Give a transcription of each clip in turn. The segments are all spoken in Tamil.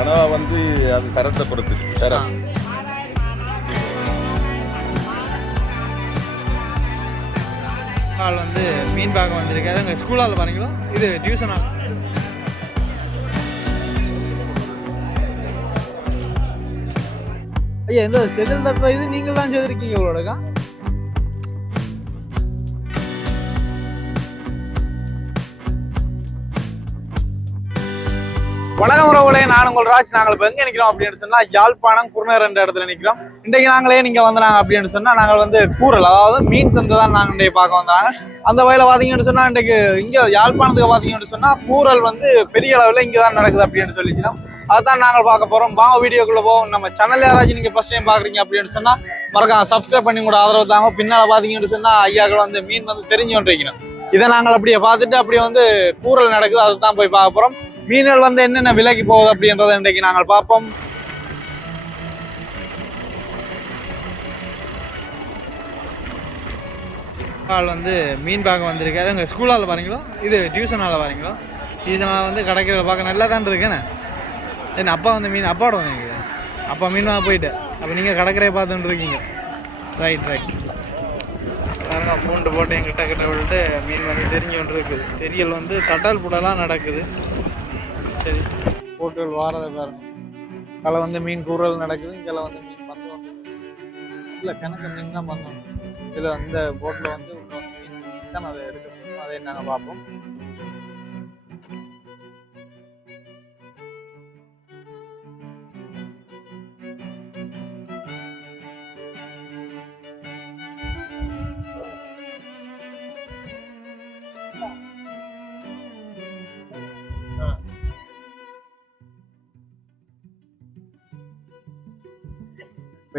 கனவா வந்து அது தரத்தை பொறுத்து. தரம் ஆள் வந்து மீன் பார்க்க வந்திருக்காரு. எங்கள் ஸ்கூலால் பாருங்களோ. இது டியூஷன் ஆள் ஐயா இந்த செதில் தட்டுற இது நீங்கள் தான் செய்திருக்கீங்க இவளோடக்கா வணக்கம் உறவுகளே நான் உங்கள் ராஜ். நாங்கள் இப்போ எங்கே நிற்கிறோம் அப்படின்னு சொன்னால் யாழ்ப்பாணம் குருநர் என்ற இடத்துல நிற்கிறோம் இன்றைக்கு நாங்களே நீங்கள் வந்தாங்க அப்படின்னு சொன்னால் நாங்கள் வந்து கூறல் அதாவது மீன் சந்தை தான் நாங்கள் இன்றைக்கு பார்க்க வந்தாங்க அந்த வகையில் பார்த்தீங்கன்னு சொன்னால் இன்றைக்கு இங்கே யாழ்ப்பாணத்துக்கு பார்த்தீங்கன்னு சொன்னால் கூறல் வந்து பெரிய அளவில் இங்கே தான் நடக்குது அப்படின்னு சொல்லிக்கிறோம். அதுதான் நாங்கள் பார்க்க போகிறோம் வாங்க வீடியோக்குள்ளே போவோம். நம்ம சேனல் யாராச்சும் நீங்கள் ஃபஸ்ட் டைம் பார்க்குறீங்க அப்படின்னு சொன்னால் மறக்காம சப்ஸ்கிரைப் பண்ணி கூட ஆதரவு தாங்க. பின்னால் பார்த்தீங்கன்னு சொன்னால் ஐயாக்கள் வந்து மீன் வந்து தெரிஞ்சு கொண்டிருக்கிறோம். இதை நாங்கள் அப்படியே பார்த்துட்டு அப்படியே வந்து கூறல் நடக்குது. அதை தான் போய் பார்க்க போகிறோம் மீன்கள் வந்து என்னென்ன விலைக்கு போகுது அப்படின்றத இன்றைக்கு நாங்கள் பார்ப்போம். ஆள் வந்து மீன் பார்க்க வந்திருக்காரு. எங்கள் ஸ்கூலால் வரீங்களோ இது டியூஷனால் வரீங்களோ டியூஷனால் வந்து கடைக்கிற பார்க்க நல்லா தான் இருக்குண்ணே என்ன? அப்பா வந்து மீன் அப்பாவோட வந்தீங்க அப்பா மீன் வாங்க போயிட்டு அப்போ நீங்கள் கடற்கரையை பார்த்துட்டு இருக்கீங்க. ரைட் ரைட் பாருங்க பூண்டு போட்டு எங்கிட்ட கிட்ட விட்டுட்டு மீன் வந்து தெரிஞ்சு ஒன்று இருக்குது. தெரியல் வந்து தட்டால் புடலாம் நடக்குது. சரி. போட்டுகள் வாரதை பாருங்க களை வந்து மீன் கூறல் நடக்குது இங்கே வந்து மீன் பந்து வந்து இல்லை கணக்கு மீன் தான் பண்ணணும். இதில் அந்த போட்டில் வந்து வந்து மீன் தான் அதை எடுக்க முடியும் அதை நாங்கள் பார்ப்போம்.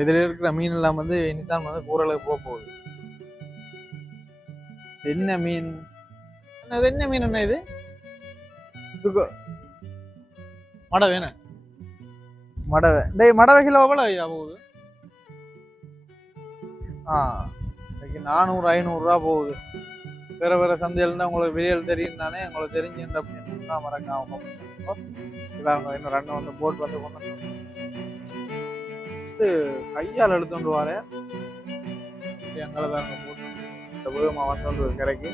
இதில் இருக்கிற மீன் எல்லாம் வந்து இனிதான் வந்து கூறலுக்கு போக போகுது. என்ன மீன்? இது என்ன மீன் என்ன இது? மடை வேணும் மடவை டேய் மடவை கிலோ எவ்வளோ ஐயா போகுது? ஆ இன்னைக்கு நானூறு ஐநூறுரூவா போகுது. வேற வேற சந்தையில்னா உங்களுக்கு வெளியில் தெரியும் தானே உங்களுக்கு தெரிஞ்சுட்டு அப்படின்னு சொன்னால் மறக்காம. இதாங்க இன்னும் ரெண்டு வந்து போட் வந்து கொண்டு வந்து வந்து கையால் எடுத்துட்டு வரேன். எங்களை தாங்க போட்டு இந்த வேகமாக வந்து கரைக்கு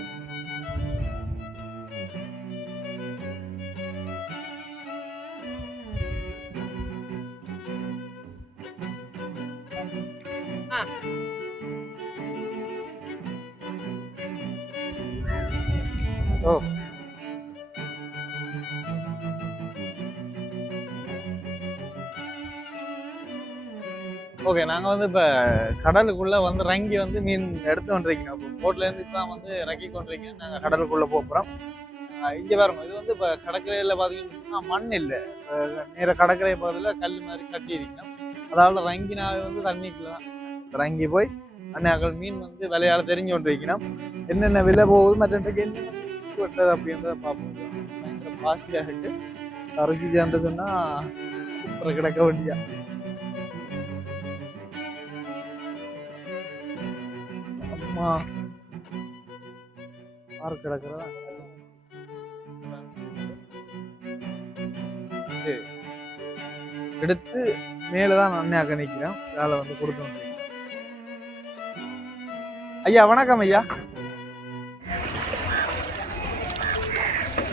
ஓ ஓகே நாங்கள் வந்து இப்போ கடலுக்குள்ளே வந்து ரங்கி வந்து மீன் எடுத்து வந்துருக்கீங்க. இப்போ போட்லேருந்து இப்போ தான் வந்து ரங்கி கொண்டிருக்கீங்க. நாங்கள் கடலுக்குள்ளே போகிறோம் இங்கே பாருங்க இது வந்து இப்போ கடற்கரையில் பார்த்தீங்கன்னு சொன்னால் மண் இல்லை. நேர கடற்கரை பகுதியில் கல் மாதிரி கட்டி இருக்கணும் அதாவது ரங்கினாவே வந்து தண்ணிக்குள்ள தான். ரங்கி போய் அண்ணாக்கள் மீன் வந்து விளையாட தெரிஞ்சு கொண்டிருக்கணும் என்னென்ன விலை போகுது மற்றவங்களுக்கு என்னென்ன மீன் வெட்டது அப்படின்றத பார்ப்போம். பயங்கர பாசியாக இருக்குது அரைக்கிச்சான்னு சொன்னால் அப்புறம் கிடக்க வேண்டியா அம்மா ஆறு கிடக்குறதா எடுத்து மேலதான் அண்ணாக்க நிற்கிறேன் வேலை வந்து கொடுத்து ஐயா வணக்கம் ஐயா.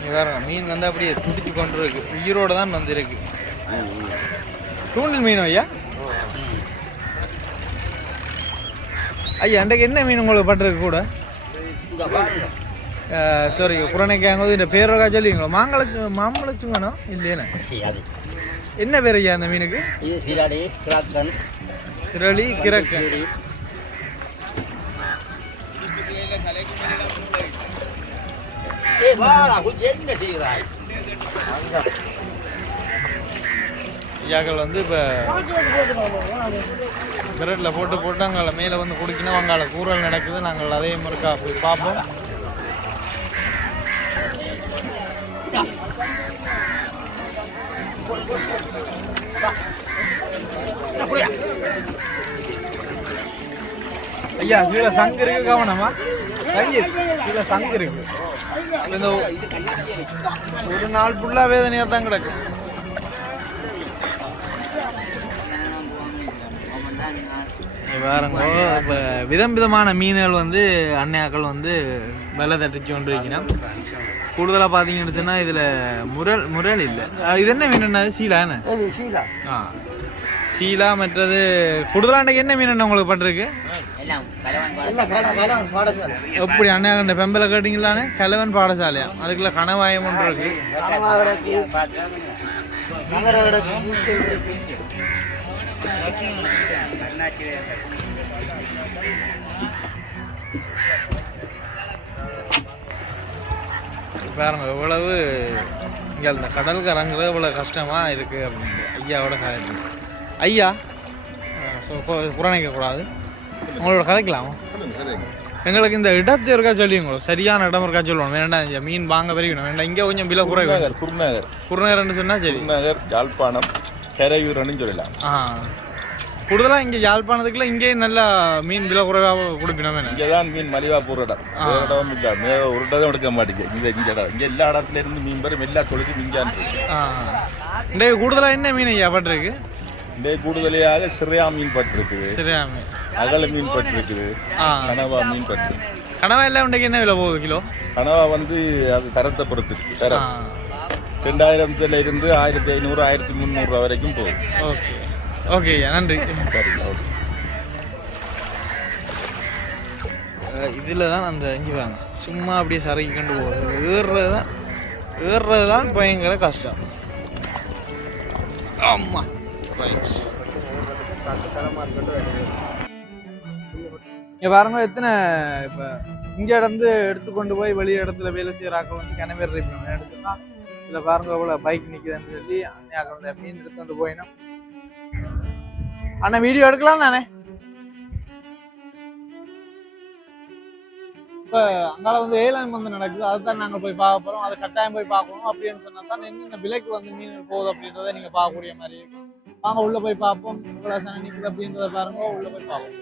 பாருங்க மீன் வந்து அப்படியே துடிச்சு கொண்டு இருக்கு உயிரோட தான் வந்திருக்கு. தூண்டில் மீன் ஐயா? ஐயா அன்றைக்கு என்ன மீன் உங்களுக்கு பட்டிருக்கு கூட? சாரி புறணைக்காங்க இந்த பேரோக்கா சொல்லுவீங்களா? மாங்கலச்சு மாம்பழச்சுங்கண்ணா இல்லையானே அது என்ன பேர் ஐயா அந்த மீனுக்கு? சிராடி கிராக்கன். ஏ வாடா என்ன செய்கிறாய்? ஐயாக்கள் வந்து இப்போ கிரட்டில் போட்டு போட்டு அங்கே மேலே வந்து குடிக்கணும் அங்கால கூறல் நடக்குது. நாங்கள் அதே முறுக்கா போய் பார்ப்போம். ஐயா கீழே சங்கு இருக்கு கவனமா? சங்கி கீழே சங்கு இருக்கு. ஒரு நாள் ஃபுல்லாக வேதனையாக தான் கிடக்கு. வேறங்க இப்போ விதம் விதமான மீன்கள் வந்து அன்னையாக்கள் வந்து வெள்ளை தட்டிச்சு கொண்டு வைக்கணும் கூடுதலாக பார்த்தீங்கன்னு சொன்னால் இதில் முரல் முரல் இல்லை. இது என்ன மீன் சீலா என்ன? இது சீலா. ஆ. சீலா மற்றது கூடுதலாக அன்றைக்கு என்ன மீன் என்ன உங்களுக்கு பாடசாலை. எப்படி இந்த பெம்பலை கேட்டிங்களானே? கலவன் பாடசாலையா? அதுக்குள்ள கனவாயம் ஒன்று இருக்கு பாருங்க எவ்வளவு இங்கே அந்த கடலுக்கு இறங்குறது இவ்வளோ கஷ்டமாக இருக்குது அப்படின்னு ஐயாவோட கதை ஐயா? புறணிக்க கூடாது உங்களோட கதைக்கலாம்? எங்களுக்கு இந்த இடத்து இருக்கா சொல்லிங்களோ சரியான இடம் இருக்கா சொல்லுவோம். வேண்டாம் மீன் வாங்க வரைக்கணும் வேண்டாம் இங்கே கொஞ்சம் விலை குறைவு. குருநகர் குருநகர்னு சொன்னால் சரி. குருநகர் யாழ்ப்பாணம். கரையூரன்னு சொல்லலாம். கூடுதலாக இங்கே யாழ்ப்பாணத்துக்குள்ள இங்கேயே நல்லா மீன் விலை குறைவாக கொடுப்பினோம் இங்கே தான் மீன் மலிவா போகிற இடம். வேற இடம் இல்லை. மே ஒரு இடம் எடுக்க மாட்டேங்குது இந்த இந்த இடம். இங்கே எல்லா இடத்துல இருந்து மீன் வரும். எல்லா தொழிலும் இங்கே ஆ. இன்றைக்கு கூடுதலாக என்ன மீன் ஐயா பட்டிருக்கு? இங்கே கூடுதலையாக சிறையா மீன் பட்டு இருக்குது சரியா மீன். அகல மீன் பட்டு இருக்குது ஆ. கனவா மீன் பட்டு கனவா எல்லாம் இன்றைக்கு என்ன விலை போகுது கிலோ? கனவா வந்து அது தரத்தை பொறுத்து. தரம். ரெண்டாயிரத்துல இருந்து ஆயிரத்தி ஐநூறு ஆயிரத்தி முந்நூறுரூவா வரைக்கும் போகுது. ஓகே. ஓகே நன்றி. சரி ஓகே. இதில் தான் அந்த இங்கே வாங்க சும்மா அப்படியே சரக்கி கொண்டு போகிறது ஏறுறது தான் ஏறுறது தான் பயங்கர கஷ்டம். ஆமா. ரைட் இங்கே பாருங்க எத்தனை இப்போ இங்கே இடந்து எடுத்துக்கொண்டு போய் வெளி இடத்துல வேலை செய்கிறாக்கள் வந்து கிணவேர் இருப்போம் இதில் பாருங்க இவ்வளோ பைக் நிற்குதுன்னு சொல்லி அன்னையாக்களோட மீன் எடுத்துட்டு போயினோம். அண்ணா வீடியோ எடுக்கலாம் தானே? இப்போ அங்கால வந்து ஏலம் வந்து நடக்குது. அதுதான் நாங்கள் போய் பார்க்க போகிறோம் அதை கட்டாயம் போய் பார்க்கணும் அப்படின்னு சொன்னால் தான் என்னென்ன விலைக்கு வந்து மீன் போகுது அப்படின்றத நீங்கள் பார்க்கக்கூடிய மாதிரி இருக்கும். வாங்க உள்ள போய் பார்ப்போம். இவ்வளோ சன நிற்குது அப்படின்றத பாருங்க. உள்ள போய் பார்ப்போம்.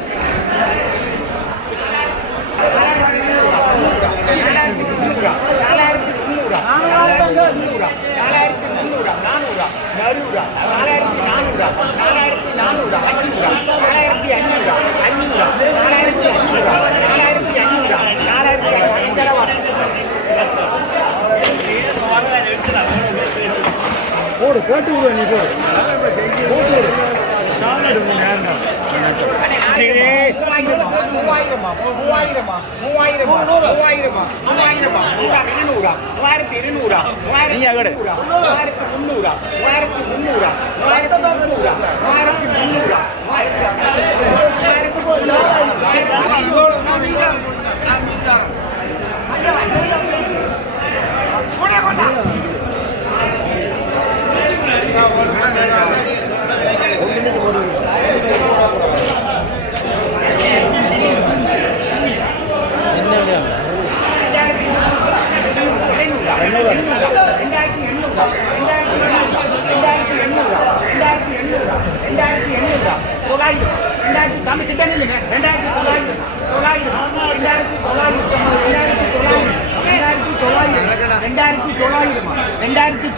பெரிய சரியான அதிகம் ஓர விலை தான் ரெண்டாயிரத்தி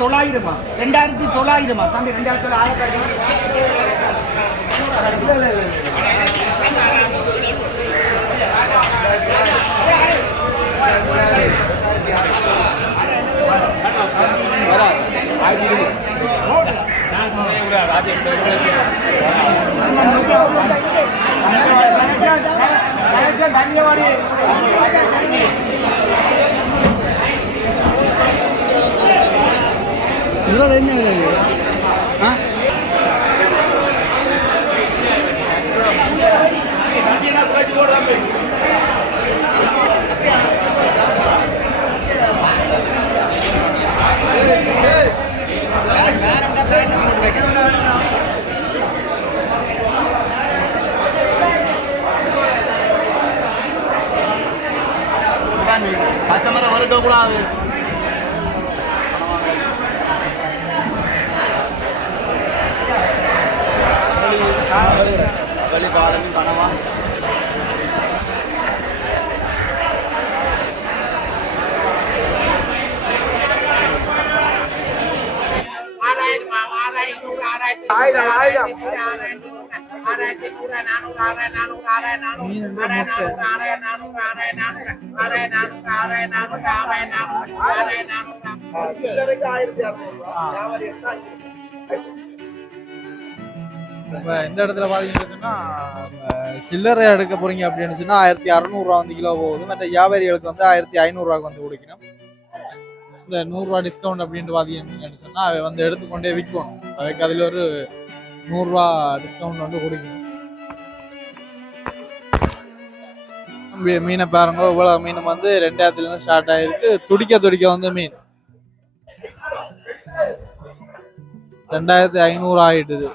தொள்ளாயிரமா ரெண்டாயிரத்தி தொள்ளாயிரமா தம்பி ரெண்டாயிரத்தி தொள்ளாயிரத்தி இதில் என்ன விலை ஆ? கஸ்டமரை வருத்தக்கூடாது கூடாது வெளிப்பாடு பணமா ஆயிரம் ஆயிரம் இப்போ இந்த இடத்துல பார்த்தீங்கன்னு சொன்னால் சில்லறை எடுக்க போறீங்க அப்படின்னு சொன்னால் ஆயிரத்தி அறநூறுவா வந்து கிலோ போகுது. மற்ற வியாபாரிகளுக்கு வந்து ஆயிரத்தி ஐநூறுரூவாக்கு வந்து கொடுக்கணும். இந்த நூறுரூவா டிஸ்கவுண்ட் அப்படின்ட்டு பார்த்தீங்கன்னு சொன்னால் அவை வந்து எடுத்துக்கொண்டே விற்கணும். அதுக்கு அதில் ஒரு நூறுரூவா டிஸ்கவுண்ட் வந்து கொடுக்கணும். மீனை பாருங்க இவ்வளோ மீன் வந்து ரெண்டாயிரத்துலேருந்து ஸ்டார்ட் ஆகிருக்கு துடிக்க துடிக்க வந்து மீன். ரெண்டாயிரத்தி ஐநூறு ஆகிட்டுது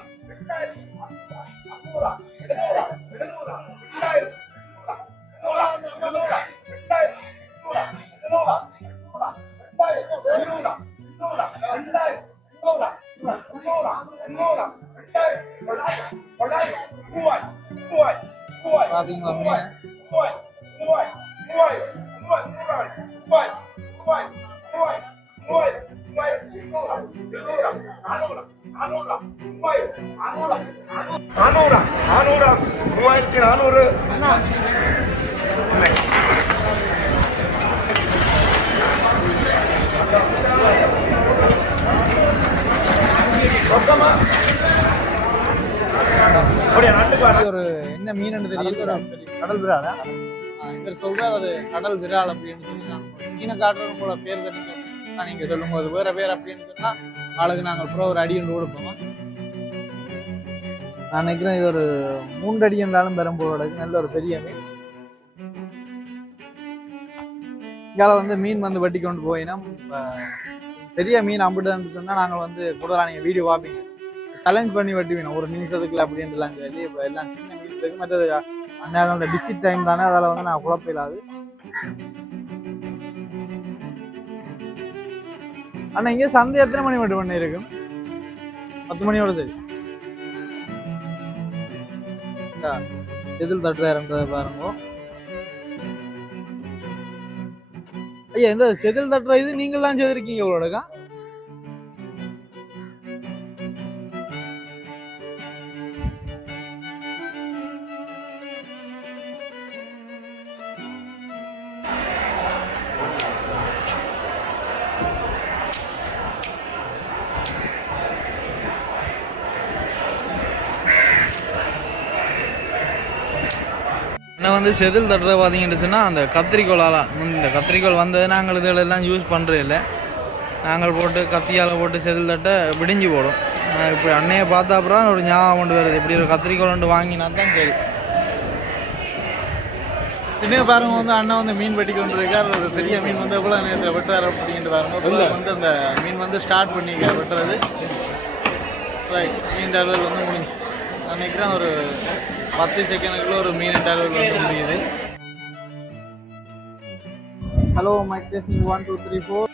மூவாயிரத்தி நானூறு. ஒரு என்ன மீன் தெரியல கடல் விராலா. இவர் சொல்றாரு அது கடல் விரால் அப்படின்னு சொல்லி நான் மீனை காட்டுறது உங்களோட பேர் தெரிஞ்சு நீங்க சொல்லும் போது வேற பேர் அப்படின்னு சொன்னா ஆளுக்கு நாங்கள் அப்புறம் ஒரு அடி ஒன்று கொடுப்போம். நான் நினைக்கிறேன் இது ஒரு மூன்றடி என்றாலும் பெரம்பூரோட நல்ல ஒரு பெரிய மீன். இங்கால வந்து மீன் வந்து வெட்டி கொண்டு போயினா பெரிய மீன் அம்பிடுன்னு சொன்னால் நாங்கள் வந்து கூடுதலாக நீங்கள் வீடியோ பார்ப்பீங்க. சேலஞ்ச் பண்ணி வெட்டி வேணும் ஒரு நிமிஷத்துக்குள்ள அப்படின்ட்டுலாம் சொல்லி இப்போ எல்லாம் சின்ன மீன் இருக்கு மற்றது அந்நேரம் டிசிட் டைம் தானே அதால் வந்து நான் குழப்பம் இல்லாது. அண்ணா இங்கே சந்தை எத்தனை மணி மட்டும் பண்ணி இருக்கும் பத்து மணியோட சரி. இந்தா, செதில் தட்டுறாருன்றதை பாருங்க. ஐயா இந்த செதில் தட்டுற இது நீங்களாம் செய்திருக்கீங்க இவ்வளோடக்கா வந்து செதில் தட்டுற பார்த்தீங்கன்னு சொன்னால் அந்த கத்திரிக்கோலால் இந்த கத்திரிக்கோல் வந்தது நாங்கள் இதில் எல்லாம் யூஸ் பண்ணுறது இல்லை. நாங்கள் போட்டு கத்தியால் போட்டு செதில் தட்ட விடிஞ்சு போடும். இப்படி அன்னையை பார்த்தா அப்புறம் ஒரு ஞாபகம் கொண்டு வருது. இப்படி ஒரு கத்திரிக்கோல் ஒன்று வாங்கினா தான் சரி. இன்னும் பாருங்க வந்து அண்ணன் வந்து மீன் வெட்டி கொண்டு இருக்கார் ஒரு பெரிய மீன் வந்து எவ்வளோ நேரத்தில் வெட்டுறாரு அப்படின்ட்டு பாருங்க வந்து அந்த மீன் வந்து ஸ்டார்ட் பண்ணிக்க வெட்டுறது. ரைட் மீன் டர்வல் வந்து முடிஞ்சு நான் நினைக்கிறேன் ஒரு பத்து செகண்டுக்குள்ள ஒரு மீன் டர்வல் வந்து முடியுது. Hello mic testing one two three four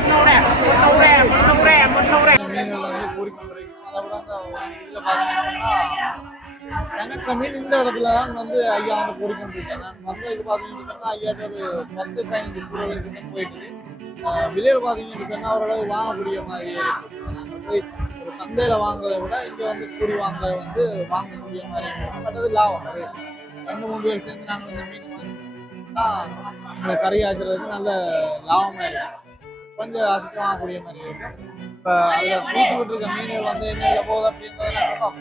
முன்னூறு முன்னூறு மீன்கள் வந்து கூறி கொண்டிருக்கணும் அதை விட அந்த இதில் எனக்கு மீன் இந்த இடத்துல தான் வந்து ஐயா வந்து பொறிக்கொண்டிருக்கேன் நான் வந்ததுக்கு பார்த்தீங்கன்னு சொன்னால் ஐயாட்ட ஒரு பத்து பதினஞ்சு குரலுக்கு போயிட்டு விலையில் பார்த்தீங்கன்னு சொன்னால் ஓரளவு வாங்கக்கூடிய மாதிரி நாங்கள் போய் ஒரு சந்தையில் வாங்குறதை விட இங்கே வந்து கூடி வாங்குறத வந்து வாங்கக்கூடிய மாதிரி இருக்கு லாபம். ரெண்டு மூணு பேர் சேர்ந்து நாங்கள் வந்து மீன் இந்த கறி ஆச்சுறது நல்ல லாபமாக இருக்கு. கொஞ்சம் அசுத்தமாக கூடிய மாதிரி இருக்கும் இப்போ அதில் பூச்சி விட்டுருக்க மீன்கள் வந்து என்ன போகுது அப்படின்றத பார்ப்போம்.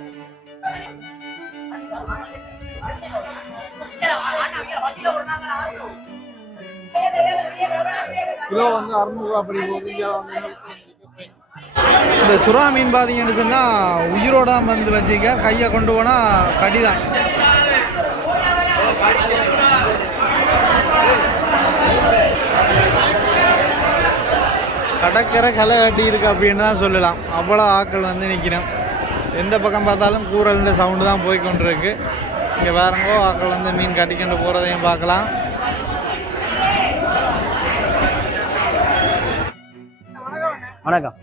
கிலோ வந்து அறுநூறுவா அப்படி போகுது. இங்கே வந்து இந்த சுறா மீன் பார்த்தீங்கன்னு சொன்னால் உயிரோட வந்து வச்சுக்க கையை கொண்டு போனால் கடிதான். கடற்கரை களை கட்டி இருக்கு அப்படின்னு தான் சொல்லலாம். அவ்வளோ ஆக்கள் வந்து நிற்கிறோம் எந்த பக்கம் பார்த்தாலும் கூரல்ன்ற சவுண்டு தான் போய் கொண்டிருக்கு இங்கே வேறங்கோ ஆக்கள் வந்து மீன் கட்டிக்கொண்டு போகிறதையும் பார்க்கலாம். வணக்கம்.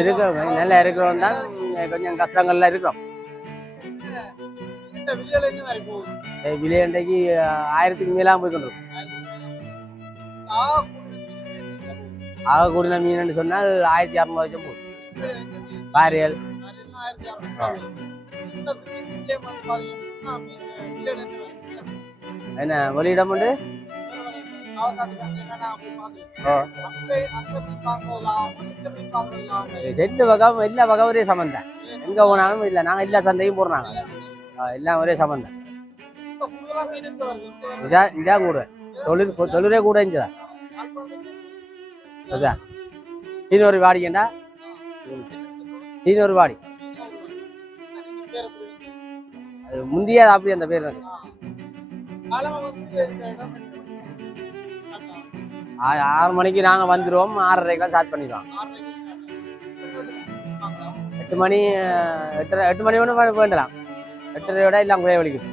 இருக்கிறோம் நல்லா இருக்கிறோம் தான் கொஞ்சம் கஷ்டங்கள்லாம் இருக்கிறோம். அஹ், ஆயிரத்துக்கு மேலாம் போய் கொண்டிருக்கும் ஆக கூடின மீன் சொன்னால் ஆயிரத்தி அறுநூறு வச்சும் போகும். பாரியல் என்ன வெளியிடம் உண்டு? ரெண்டு வகம் எல்லா வகம் ஒரே சமந்தான். எங்க போனாலும் இல்லை நாங்க எல்லா சந்தையும் போடுறாங்க. எல்லாம் ஒரே சமந்தான் இதான் இதான் கூட. தொழில் தொழிலே கூட இஞ்சுதான் அதான். சீனொரு வாடிக்கண்டா? சீனொரு வாடி. அது முந்தியே அப்படி அந்த பேர் ஆறு மணிக்கு நாங்க வந்துருவோம். ஆறரைக்கெல்லாம் ஸ்டார்ட் பண்ணிடுவோம் எட்டு மணி அஹ், எட்டரை எட்டு மணி ஒன்று வேண்டலாம். எட்டரையோட எல்லாம் குறைய வலிக்கும்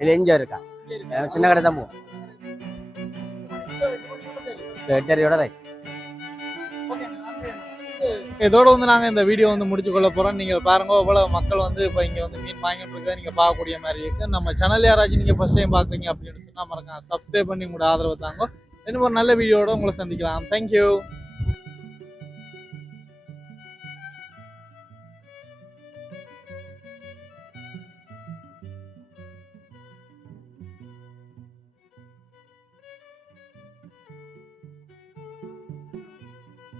இல்லை எங்கே இருக்கா? சின்ன கடை தான் ரைட் இதோட வந்து நாங்கள் இந்த வீடியோ வந்து முடிச்சு கொள்ள போகிறோம் நீங்கள் பாருங்க எவ்வளோ மக்கள் வந்து இப்போ இங்கே வந்து மீன் வாங்கிட்டு இருக்கிறத நீங்கள் பார்க்கக்கூடிய மாதிரி இருக்குது நம்ம சேனல் யாராச்சும் நீங்கள் ஃபஸ்ட் டைம் பார்க்குறீங்க அப்படின்னு சொன்னால் மறக்காம சப்ஸ்கிரைப் பண்ணி உங்களோட ஆதரவு தாங்க இன்னும் ஒரு நல்ல வீடியோட உங்களை சந்திக்கலாம். தேங்க்யூ